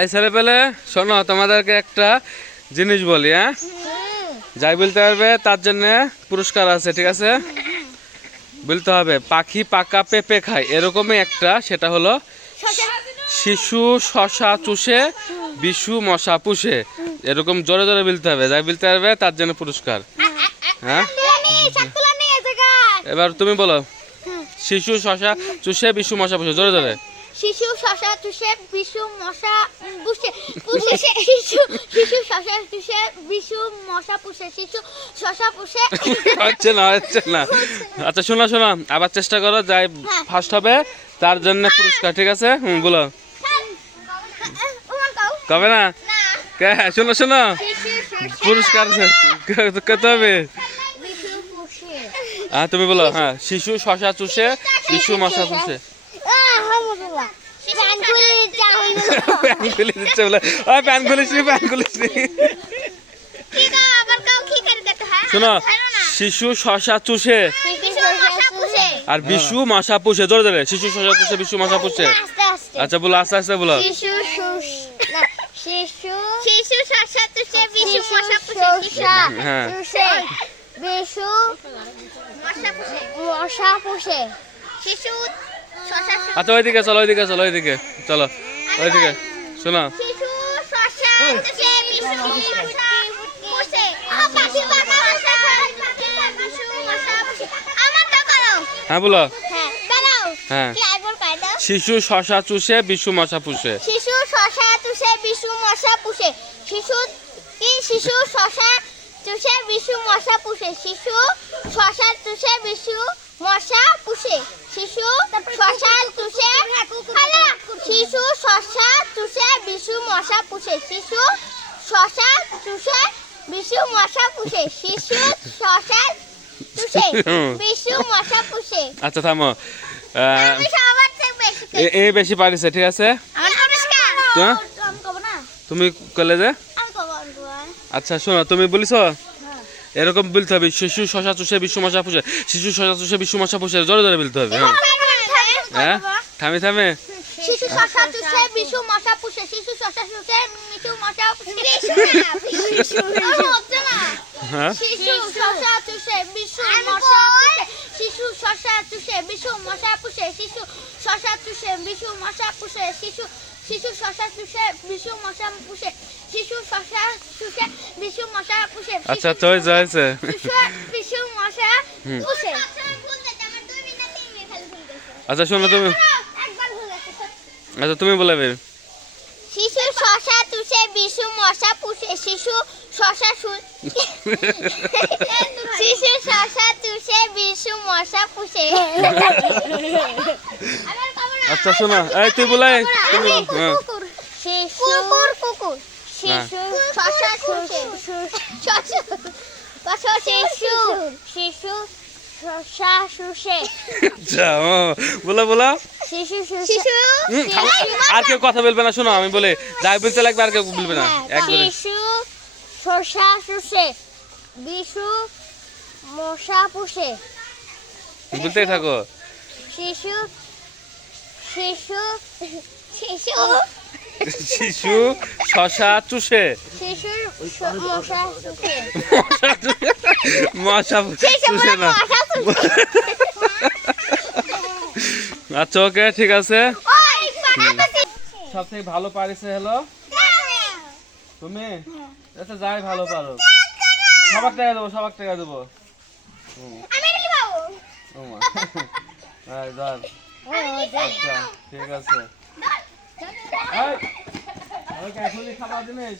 এই ছেলে পেলে শোনো, তোমাদেরকে একটা জিনিস বলি, হ্যাঁ? যাই বলতে পারবে তার জন্য পুরস্কার আছে, ঠিক আছে? বলতে হবে পাখি পাকা পেঁপে খায়, এরকমই একটা, সেটা হলো শিশু শশা চুষে বিশু মশা পুষে। এরকম জোরে জোরে বলতে হবে, যাই বলতে পারবে তার জন্য পুরস্কার। হ্যাঁ, এবার তুমি বলো, শিশু শশা চুষে বিশু মশা পুষে, জোরে জোরে। শিশু শশা চুষে বিশু মশা পুষে পুষে শিশু শিশু শশা চুষে বিশু মশা পুষে শিশু শশা পুষে। হচ্ছে না, হচ্ছে না। আচ্ছা শোনো শোনো, আবার চেষ্টা করো, যাই ফার্স্ট হবে তার জন্য পুরস্কার, ঠিক আছে? বলো। কবে না? শোনো শোনো, পুরস্কার কত হবে? হ্যাঁ তুমি বলো। হ্যাঁ, শিশু শশা চুষে বিশু মশা পুষে। শোনো, শিশু শশা চুষে আর বিশু মশা পুষে, জোরে জোরে। শিশু শশা চুষে বিশু মশা পুষে। আচ্ছা বলো, আস্তে আস্তে বলো। শিশু শশা চুষে বিশু মশা পুষে। হ্যাঁ, বিশু মশা পুষে। শিশু শশা আচ্ছা ওইদিকে চলো, ওইদিকে চলো, ওইদিকে চলো, ওইদিকে শোনো। শিশু শশা চুষে বিশু মশা পুষে। পাখি পাকা বিশু মশা পুষে। আমারটা করো। হ্যাঁ বলো। হ্যাঁ করো। হ্যাঁ, কি আইবল কায়দা? শিশু শশা চুষে বিশু মশা পুষে। শিশু শশা চুষে বিশু মশা পুষে। শিশু শশা চুষে বিশু মশা পুষে। শিশু শশা চুষে বিশু মশা পুষে। শিশু শশা চুষে শিশু শশা চুষে বিশু মশা পুষে। শিশু শশা চুষে বিশু মশা পুষে। শিশু শশা চুষে বিশু মশা পুষে। আচ্ছা থামো, আমি সবার থেকে বেশি এ বেশি পারিছে, ঠিক আছে? আমার পুরস্কার হ্যাঁ? আমি কব না, তুমি করলে যে। আমি কব। আচ্ছা শোনো, তুমি বলিস এরকম বলতে হবে, শিশু শশা চুষে বিশু মশা পুষে। শিশু শশা চুষে বিশু মশা পুষে, জোরে জোরে বলতে হবে। হ্যাঁ, থামে থামে। শিশু শশা চুষে বিশু মশা পুষে। শিশু শশা চুষে বিশু মশা পুষে। হ্যাঁ, শিশু শশা চুষে বিশু মশা পুষে। শিশু শশা চুষে বিশু মশা পুষে। শিশু শশা চুষে বিশু মশা পুষে। শিশু শশা চুষে বিশু মশা পুষে। শিশু শশা চুষে বিশু মশা পুষে। আচ্ছা তো হয়েছে। বিশু মশা পুষে। আচ্ছা শোনো তুমি, একবার ভুল আছে। আচ্ছা তুমি বলে বের। শিশু শশা চুষে বিশু মশা পুষে। শিশু শশা শিশু শশা চুষে বিশু মশা পুষে। আচ্ছা শোনো, এই তুই বলে। তুমি হ্যাঁ, শিশু কুকুর শিশু শশা চুষে শিশু শিশু শশা চুষে। আচ্ছা বলো বলো। শিশু আর কেউ কথা বলবে না, শোনো আমি বলে যাই বলতে লাগবে, আর কেউ বলবে না একবারে। শিশু শশা চুষে বিশু মশা পুষে। বলতেই থাকো। শিশু শিশু শিশু শিশু শশা চুষে শিশু মশা চুষে। মশা চুষে না। আচ্ছা ওকে, ঠিক আছে। সব থেকে ভালো পারিছে হলো তুমি। আচ্ছা যাই ভালো পারো, সবার টাকা দেবো, সবার টাকা দেবো। আচ্ছা ঠিক আছে। এখনই খাবার জিনিস।